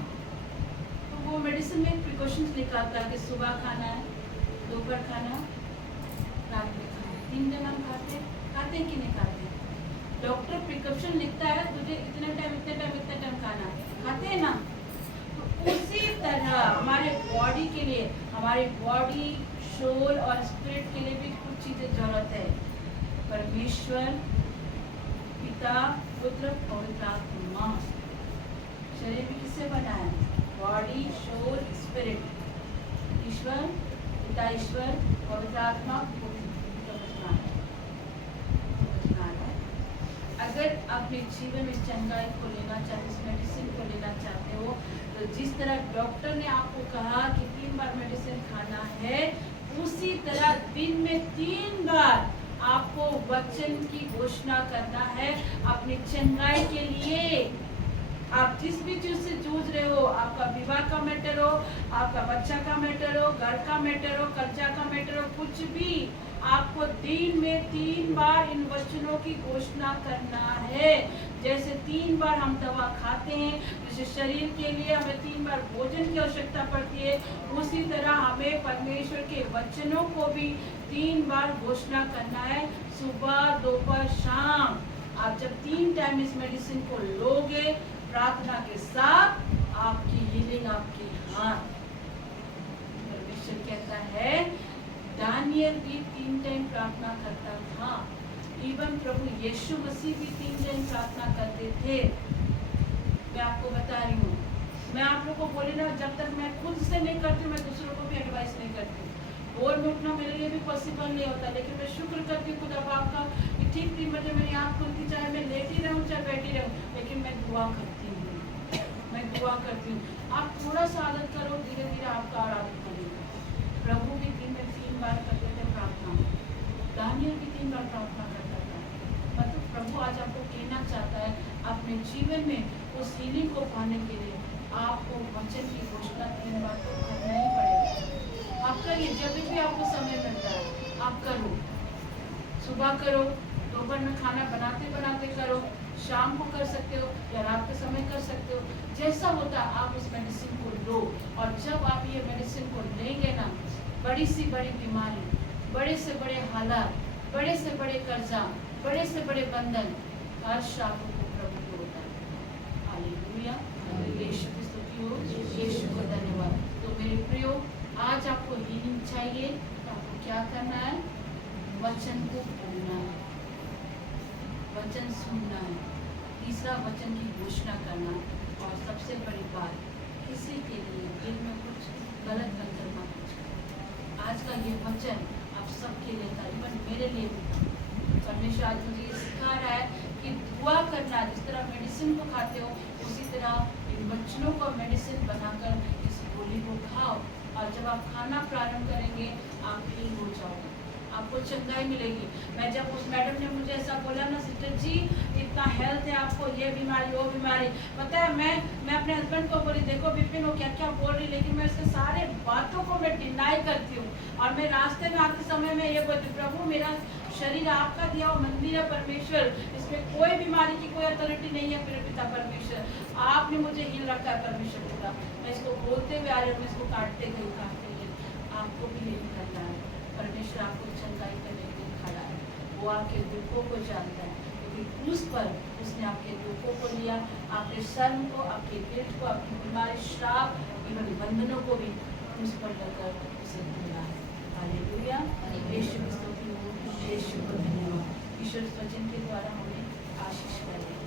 तो वो मेडिसिन में प्रिकॉशंस निकालता है कि सुबह खाना है, दोपहर खाना, रात में खाना, 3 दिन हम खाते हैं कि नहीं खाते। डॉक्टर प्रिकॉशन लिखता है, तुझे इतने टाइम खाना है, खाते हैं ना। तो उसी तरह हमारे बॉडी के लिए, हमारी बॉडी, सोल और स्पिरिट के लिए भी कुछ चीजें जरूरत है। परमेश्वर पिता, पुत्र, पवित्र आत्मा। शरीर भी किससे बना है? Body, soul, spirit. ईश्वर पिता ईश्वर पवित्र आत्मा को समझना है। अगर अपने जीवन में चंगाई को लेना चाहते, इस मेडिसिन को लेना चाहते हो, तो जिस तरह डॉक्टर ने आपको कहा कि 3 बार मेडिसिन खाना है, उसी तरह दिन में 3 बार आपको वचन की घोषणा करना है अपनी चंगाई के लिए। आप जिस भी चीज से जूझ रहे हो, आपका विवाह का मैटर हो, आपका बच्चा का मैटर हो, घर का मैटर हो, कर्जा का मैटर हो, कुछ भी, आपको दिन में 3 बार इन वचनों की घोषणा करना है। जैसे 3 बार हम दवा खाते हैं, जैसे शरीर के लिए हमें 3 बार भोजन की आवश्यकता पड़ती है, उसी तरह हमें परमेश्वर के वचनों को भी 3 बार घोषणा करना है, सुबह दोपहर शाम। आप जब 3 टाइम इस मेडिसिन को लोगे प्रार्थना के साथ, आपकी हीलिंग आपके हाथ। परमेश्वर कहता है दानियल भी 3 टाइम प्रार्थना करता था, इवन प्रभु यीशु मसीह भी 3 टाइम प्रार्थना करते थे। मैं आपको बता रही हूँ, मैं आप लोगों को बोली ना, जब तक मैं खुद से नहीं करती, मैं दूसरों को भी एडवाइस नहीं करती। भोर में उठना मेरे लिए भी पॉसिबल नहीं होता, लेकिन मैं शुक्र करती हूँ खुदा बाप का कि ठीक 3 बजे मेरी आँख खुलती, चाहे मैं लेटी रहूँ चाहे बैठी रहूँ, लेकिन मैं दुआ करती हूँ। आप थोड़ा सा आदत करो, धीरे धीरे आपका आदत बनेगा। प्रभु भी दिन में 3 बार करते थे प्रार्थना, दानियल भी 3 बार प्रार्थना करता था। मतलब प्रभु आज आपको कहना चाहता है, अपने जीवन में उस हीलिंग को पाने के लिए आपको वचन की घोषणा 3 बार तो करना ही पड़ेगा। आप करिए, जब भी आपको समय मिलता है आप करो। सुबह करो, दोपहर में खाना बनाते बनाते करो, शाम को कर सकते हो या रात के समय कर सकते हो, जैसा होता आप इस मेडिसिन को लो। और जब आप ये मेडिसिन को लेंगे ना, बड़ी से बड़ी बीमारी, बड़े से बड़े हालात, बड़े से बड़े कर्जा, बड़े से बड़े बंधन, हर शाम को प्रभु को होता है। हालेलुया, यीशु की स्तुति हो, यीशु को धन्यवाद। तो मेरे प्रियो, आज आपको हीलिंग चाहिए तो आपको क्या करना है? वचन को बोलना है, वचन सुनना है, तीसरा वचन की घोषणा करना, और सबसे बड़ी बात, किसी के लिए दिल में कुछ गलत नजर मत कुछ। आज का ये वचन आप सबके लिए था, इवन मेरे लिए भी था। परमेश्वर आज मुझे ये सिखा रहा है कि दुआ करना, जिस तरह मेडिसिन को खाते हो, उसी तरह इन वचनों को मेडिसिन बनाकर इस गोली को खाओ। और जब आप खाना प्रारंभ करेंगे, आप हील हो जाओगे, आपको चंगाई मिलेगी। मैं जब उस मैडम ने मुझे ऐसा बोला ना, सिस्टर जी इतना हेल्थ है आपको, ये बीमारी वो बीमारी, पता है मैं अपने हस्बैंड को बोली, देखो विपिन वो क्या क्या बोल रही, लेकिन मैं उसके सारे बातों को मैं डिनाई करती हूँ। और मैं रास्ते में आते समय में ये बोलती, प्रभु मेरा शरीर आपका दिया हुआ मंदिर है परमेश्वर, इसमें कोई बीमारी की कोई अथॉरिटी नहीं है मेरे पिता परमेश्वर, आपने मुझे हील रखा है परमेश्वर पिता। मैं इसको बोलते हुए आ रही हूँ, इसको काटते गई, आपको भी यही करना है। परमेश्वर आपको चंगाई करने के लिए खड़ा है, वो आपके दुखों को जानता है, क्योंकि क्रूस पर उसने आपके दुखों को लिया, आपके शर्म को, आपके गिल्ट को, आपकी बीमारी, श्राप, इवन बंधनों को भी क्रूस पर लगकर उसे तोड़ा है। हालेलुया, यीशु की स्तुति हो, यीशु को धन्यवाद। ईश्वर वचन के द्वारा हमें आशीष करें।